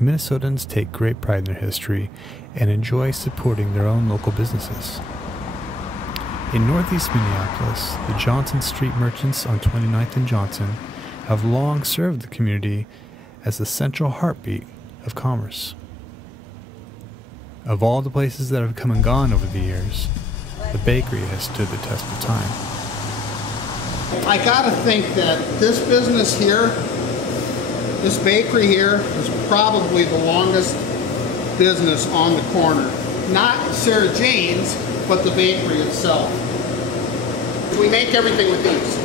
Minnesotans take great pride in their history and enjoy supporting their own local businesses. In northeast Minneapolis, the Johnson Street merchants on 29th and Johnson have long served the community as the central heartbeat of commerce. Of all the places that have come and gone over the years, the bakery has stood the test of time. I gotta think that this business here, this bakery here, is probably the longest business on the corner. Not Sarah Jane's, but the bakery itself. We make everything with these.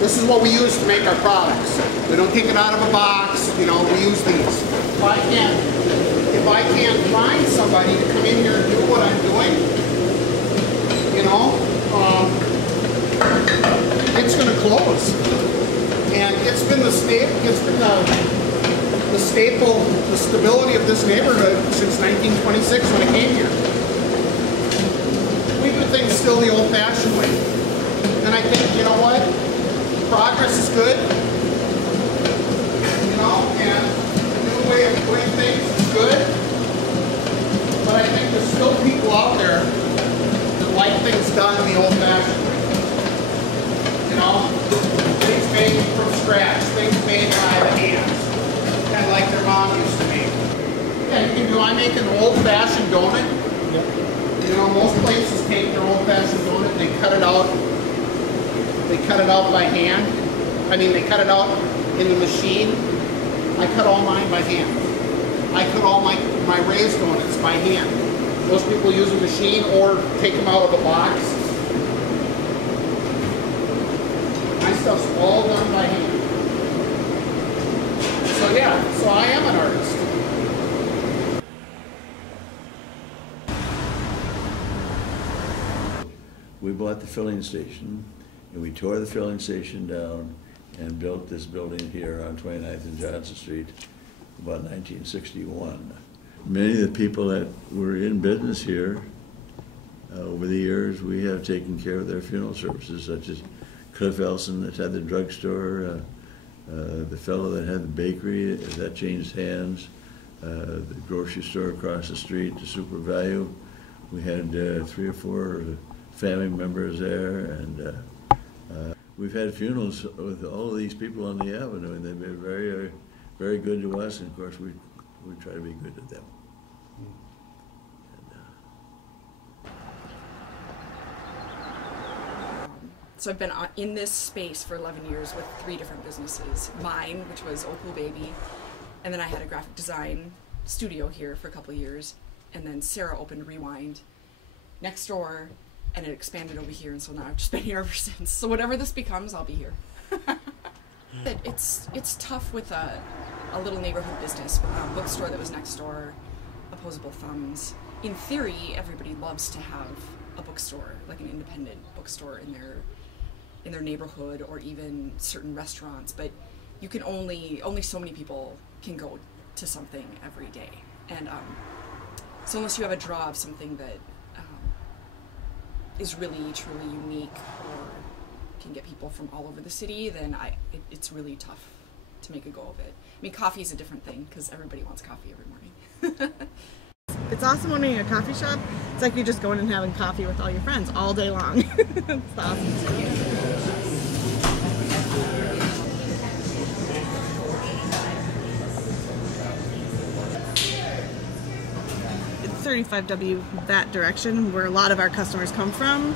This is what we use to make our products. We don't take it out of a box, you know, we use these. If I can't find somebody to come in here and do what I'm doing, you know, it's going to close. And it's been the staple, the stability of this neighborhood since 1926 when I came here. We do things still the old-fashioned way. And I think, you know what? Progress is good. You know, and the new way of doing things is good. But I think there's still people out there that like things done the old-fashioned way. You know, things made from scratch, things made by the hands, kind of like their mom used to make. Yeah, you can do. I make an old-fashioned donut. You know, most places take their old-fashioned donut and they cut it out. They cut it out by hand. I mean, they cut it out in the machine. I cut all mine by hand. I cut all my raised donuts by hand. Most people use a machine or take them out of the box. My stuff's all done by hand. So yeah, so I am an artist. We bought the filling station, and we tore the filling station down and built this building here on 29th and Johnson Street about 1961. Many of the people that were in business here over the years, we have taken care of their funeral services, such as Cliff Elson that had the drugstore, the fellow that had the bakery, that changed hands, the grocery store across the street, the Super Value. We had 3 or 4 family members there, and we've had funerals with all of these people on the avenue, and they've been very, very good to us, and of course we try to be good to them. So I've been in this space for 11 years with 3 different businesses. Mine, which was Oh Cool Baby, and then I had a graphic design studio here for a couple of years, and then Sarah opened Rewind next door, and it expanded over here, and so now I've just been here ever since. So whatever this becomes, I'll be here. It's tough with a little neighborhood business, a bookstore that was next door, Opposable Thumbs. In theory, everybody loves to have a bookstore, like an independent bookstore in their neighborhood, or even certain restaurants, but you can only so many people can go to something every day. And so unless you have a draw of something that is really truly unique or can get people from all over the city, then it's really tough to make a go of it. I mean, coffee is a different thing because everybody wants coffee every morning. It's awesome owning a coffee shop. It's like you're just going and having coffee with all your friends all day long. It's awesome. It's 35W that direction, where a lot of our customers come from,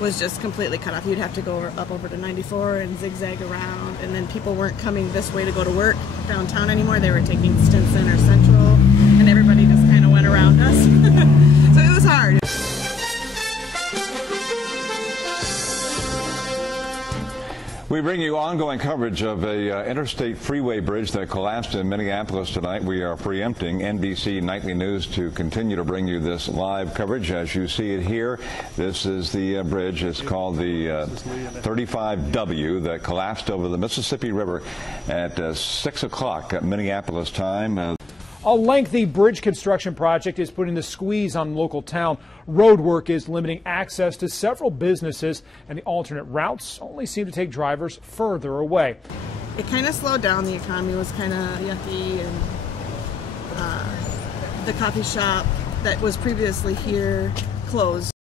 was just completely cut off. You'd have to go up over to 94 and zigzag around, and then people weren't coming this way to go to work downtown anymore. They were taking Stinson or Central, and everybody just kind of went around us. So it was hard. We bring you ongoing coverage of a interstate freeway bridge that collapsed in Minneapolis tonight. We are preempting NBC Nightly News to continue to bring you this live coverage. As you see it here, this is the bridge. It's called the 35W that collapsed over the Mississippi River at 6 o'clock at Minneapolis time. A lengthy bridge construction project is putting the squeeze on local town. Road work is limiting access to several businesses, and the alternate routes only seem to take drivers further away. It kind of slowed down. The economy was kind of yucky, and The coffee shop that was previously here closed.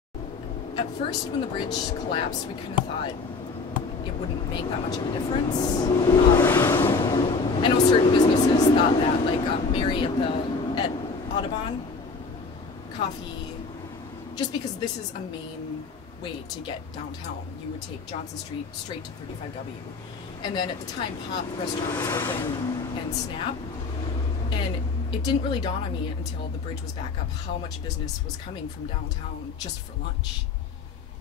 At first, when the bridge collapsed, we kind of thought it wouldn't make that much of a difference. I know certain businesses thought that, like Mary at Audubon Coffee, just because this is a main way to get downtown. You would take Johnson Street straight to 35W. And then at the time, Pop Restaurant was open and Snap. And it didn't really dawn on me until the bridge was back up how much business was coming from downtown just for lunch.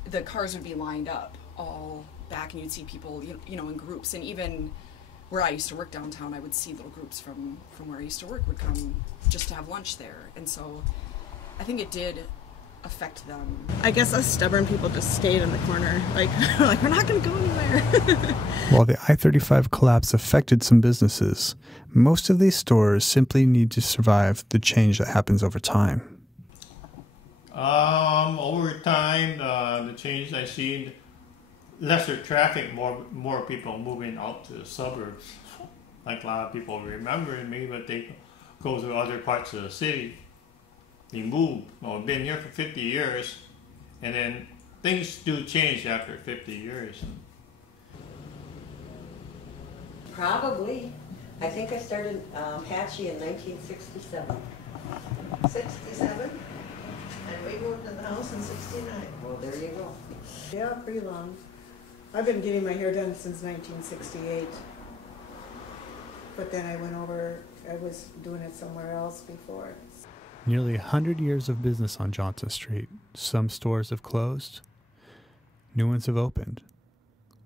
The cars would be lined up all back, and you'd see people, you know, in groups. And even where I used to work downtown, I would see little groups from where I used to work would come just to have lunch there. And so I think it did affect them. I guess us stubborn people just stayed in the corner, like we're not going to go anywhere. While the I-35 collapse affected some businesses, most of these stores simply need to survive the change that happens over time. Over time, the change I seen, lesser traffic, more people moving out to the suburbs. Like a lot of people remember me, but they go to other parts of the city. They moved. Well, I've been here for 50 years, and then things do change after 50 years. Probably. I think I started Hatchie in 1967. 67? And we moved in the house in 69. Well, there you go. Yeah, pretty long. I've been getting my hair done since 1968. But then I was doing it somewhere else before. Nearly 100 years of business on Johnson Street. Some stores have closed. New ones have opened.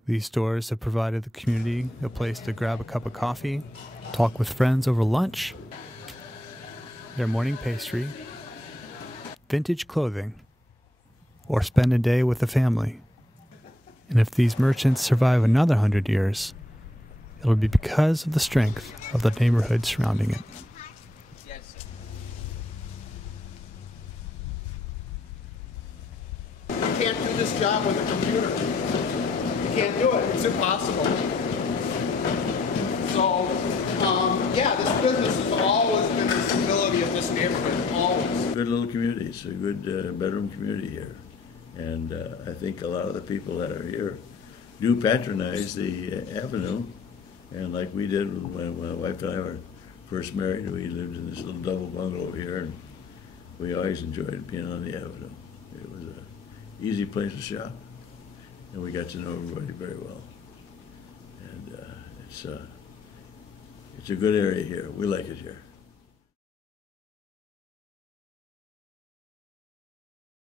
These stores have provided the community a place to grab a cup of coffee, talk with friends over lunch, their morning pastry, vintage clothing, or spend a day with the family. And if these merchants survive another 100 years, it'll be because of the strength of the neighborhood surrounding it. You can't do this job with a computer. You can't do it. It's impossible. So, yeah, this business has always been the stability of this neighborhood, always. Good little community. It's a good bedroom community here. And I think a lot of the people that are here do patronize the avenue. And like we did when my wife and I were first married, we lived in this little double bungalow here, and we always enjoyed being on the avenue. It was an easy place to shop, and we got to know everybody very well. And it's a good area here. We like it here.